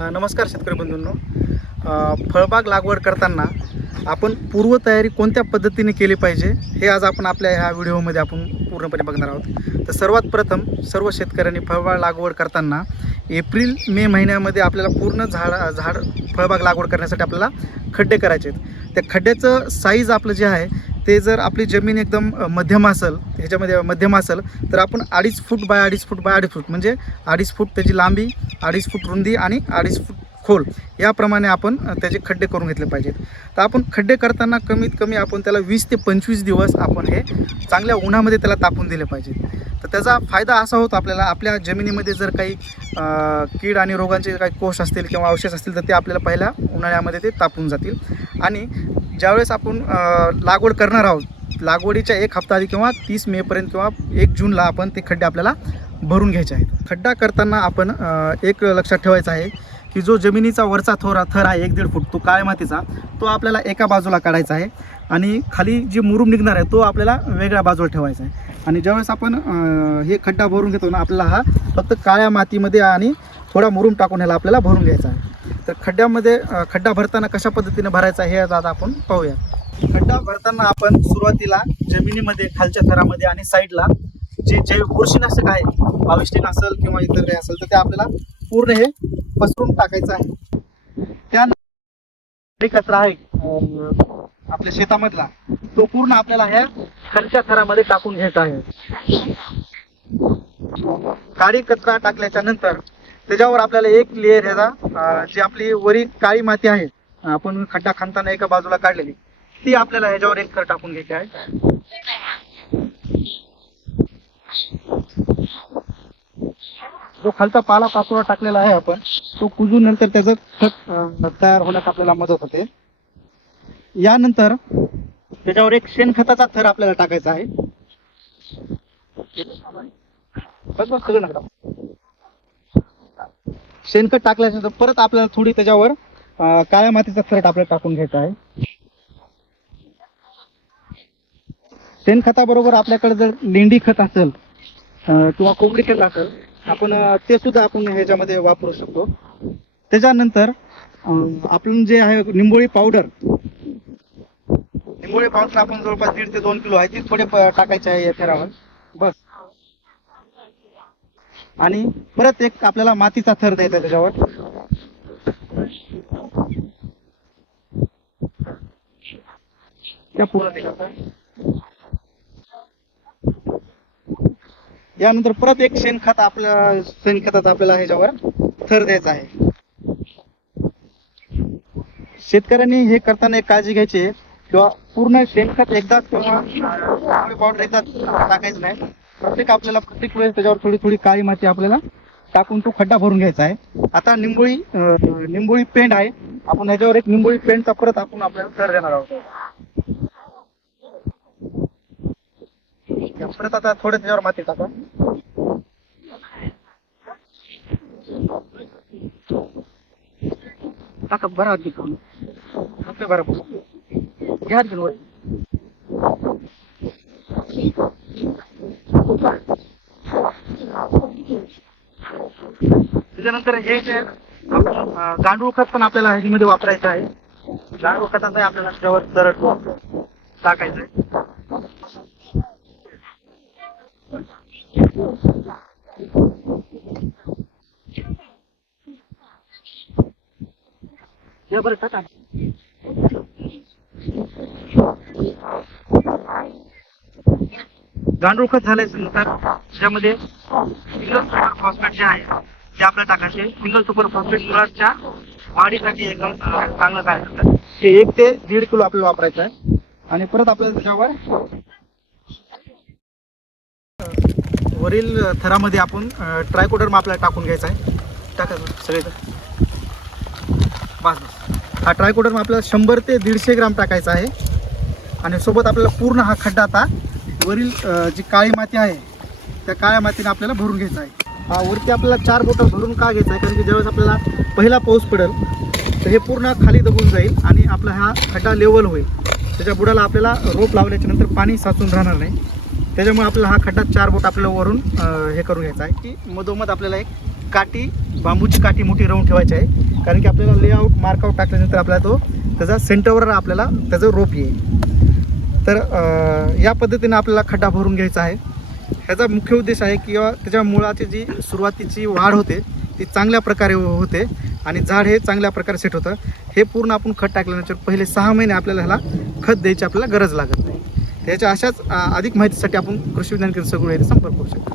नमस्कार शेतकरी बंधूंनो. फळबाग लागवड करताना आपण पूर्वतयारी कोणत्या पद्धतीने केली पाहिजे हे आज आपण आपल्या ह्या व्हिडिओमध्ये आपण पूर्णपणे बघणार आहोत. तर सर्वात प्रथम सर्व शेतकऱ्यांनी फळबाग लागवड करताना एप्रिल मे महिन्यामध्ये आपल्याला पूर्ण झाड झाड फळबाग लागवड करण्यासाठी आपल्याला खड्डे करायचे आहेत. त्या खड्ड्याचं साईज आपलं जे आहे ते जर आपली जमीन एकदम मध्यम असेल ह्याच्यामध्ये मध्यम असेल तर आपण अडीच फूट बाय अडीच फूट बाय अडीच फूट म्हणजे अडीच फूट त्याची लांबी अडीच फूट रुंदी आणि अडीच फूट खोल याप्रमाणे आपण त्याचे खड्डे करून घेतले पाहिजेत. तर आपण खड्डे करताना कमीत कमी आपण त्याला वीस ते पंचवीस दिवस आपण हे चांगल्या उन्हामध्ये त्याला तापून दिले पाहिजेत. तर त्याचा फायदा असा होतो आपल्याला आपल्या जमिनीमध्ये जर काही कीड आणि रोगांचे काही कोष असतील किंवा अवशेष असतील तर ते आपल्याला पहिल्या उन्हाळ्यामध्ये ते तापून जातील. आणि ज्यावेळेस आपण लागवड करणार आहोत लागवडीच्या एक हप्ता आधी किंवा तीस मेपर्यंत किंवा एक जूनला आपण ते खड्डे आपल्याला भरून घ्यायचे आहेत. खड्डा करताना आपण एक लक्षात ठेवायचं आहे की जो जमिनीचा वरचा थोरा थर आहे एक दीड फूट तो काळ्या मातीचा तो आपल्याला एका बाजूला काढायचा आहे आणि खाली जी मुरुम निघणार आहे तो आपल्याला वेगळ्या बाजूला ठेवायचा आहे. आणि ज्यावेळेस आपण हे खड्डा भरून घेतो ना आपल्याला हा फक्त काळ्या मातीमध्ये आणि थोडा मुरुम टाकून ह्याला आपल्याला भरून घ्यायचा आहे. तर खड्ड्यामध्ये खड्डा भरताना कशा पद्धतीने भरायचा हे आज आता आपण पाहूया. खड्डा भरताना आपण सुरुवातीला जमिनीमध्ये खालच्या थरामध्ये आणि साईडला जे जैव बुरशीनाशक आहे पाविष्टीन असेल किंवा इतर काही असेल तर ते आपल्याला पूर्ण हे पसरून टाकायचं आहे. त्या कचरा आहे आपल्या शेतामधला तो पूर्ण आपल्याला ह्या खालच्या थरामध्ये टाकून घ्यायचा आहे. काळी कचरा टाकल्याच्या नंतर त्याच्यावर आपल्याला एक लेअर ह्याचा जी आपली वरी काळी माती आहे आपण खड्डा खांदताना एका बाजूला काढलेली ती आपल्याला ह्याच्यावर एक थर टाकून घ्यायची आहे. जो खालचा पाला पाचोळा टाकलेला आहे आपण तो कुजून नंतर त्याचं खत तयार होण्यास आपल्याला मदत होते. यानंतर त्याच्यावर एक शेणखताचा थर आपल्याला टाकायचा आहे. बस बस सगळं शेणखत टाकल्यानंतर परत आपल्याला थोडी त्याच्यावर काळ्या मातीचा खरट आपल्याला टाकून घ्यायचा आहे. शेणखताबरोबर आपल्याकडे जर लेंडी खत असेल किंवा कोंबडी खत असेल आपण ते सुद्धा आपण ह्याच्यामध्ये वापरू शकतो. त्याच्यानंतर आपण जे आहे निंबोळी पावडर निंबोळी पावडर आपण जवळपास दीड ते दोन किलो आहे ती थोडे टाकायचे आहे या थरावर. आणि परत एक आपल्याला मातीचा थर द्यायचा त्याच्यावर. यानंतर परत एक शेणखत आपल्या शेणखताचा आपल्याला ह्याच्यावर थर द्यायचा आहे. शेतकऱ्यांनी हे करताना एक काळजी घ्यायची किंवा पूर्ण शेणखत एकदाच किंवा पावडर एकदाच टाकायचं नाही. प्रत्येक आपल्याला प्रत्येक वेळेस त्याच्यावर थोडी थोडी काळी माती आपल्याला टाकून तो खड्डा भरून घ्यायचा आहे. आता निंबोळी निंबोळी पेंट आहे. आपण ह्याच्यावर एक निंबोळी पेंट परत आपण आपल्याला सर देणार आहोत. परत आता थोडं त्याच्यावर माती टाका. टाका बरं अगदी करून बरं घ्या घेऊन वर. त्याच्यानंतर हे जे गांडूळ खत पण आपल्याला ह्याच्यामध्ये वापरायचं आहे. गांडूळ खताचा आपल्याला त्याच्यावर दरड टाकायचं आहे. बरं टाका. गांडूळ खत नंतर त्याच्यामध्ये सिंगल सुपर फॉस्फेट जे आहे ते आपल्याला टाकायचे. सिंगल सुपर फॉस्फेट मुळाच्या वाढीसाठी एकदम चांगलं काय ते एक ते दीड किलो आपल्याला वापरायचं आहे. आणि परत आपल्याला त्याच्यावर वरील थरामध्ये आपण ट्रायकोडर्म आपल्याला टाकून घ्यायचा आहे. टाका सगळे बस बस. हा ट्रायकोडर्म आपल्याला शंभर ते दीडशे ग्राम टाकायचा आहे. आणि सोबत आपल्याला पूर्ण हा खड्डा आता वरील जी काळी माती आहे त्या काळ्या मातीने आपल्याला भरून घ्यायचं आहे. हा वरती आपल्याला चार बोटं भरून का घ्यायचं आहे? कारण की ज्यावेळेस आपल्याला पहिला पाऊस पडेल तर हे पूर्ण खाली दबून जाईल आणि आपला हा खड्डा लेवल होईल. त्याच्या बुडाला आपल्याला रोप लावल्याच्या नंतर पाणी साचून राहणार नाही. त्याच्यामुळे आपल्याला हा खड्डा चार बोट आपल्याला वरून हे करून घ्यायचा आहे. की मधोमध आपल्याला एक काठी बांबूची काठी मोठी राहून ठेवायची आहे. कारण की आपल्याला लेआउट मार्कआउट टाकल्यानंतर आपल्याला तो त्याचा सेंटरवर आपल्याला त्याचं रोप येईल. तर या पद्धतीने आपल्याला खड्डा भरून घ्यायचा आहे. ह्याचा मुख्य उद्देश आहे किंवा त्याच्या मुळाची जी सुरुवातीची वाढ होते ती चांगल्या प्रकारे होते आणि झाड हे चांगल्या प्रकारे सेट होतं. हे पूर्ण आपण खत टाकल्यानंतर पहिले सहा महिने आपल्याला ह्याला खत द्यायची आपल्याला गरज लागत नाही. त्याच्या अशाच अधिक माहितीसाठी आपण कृषी विज्ञान केंद्र सगळं संपर्क करू शकतो.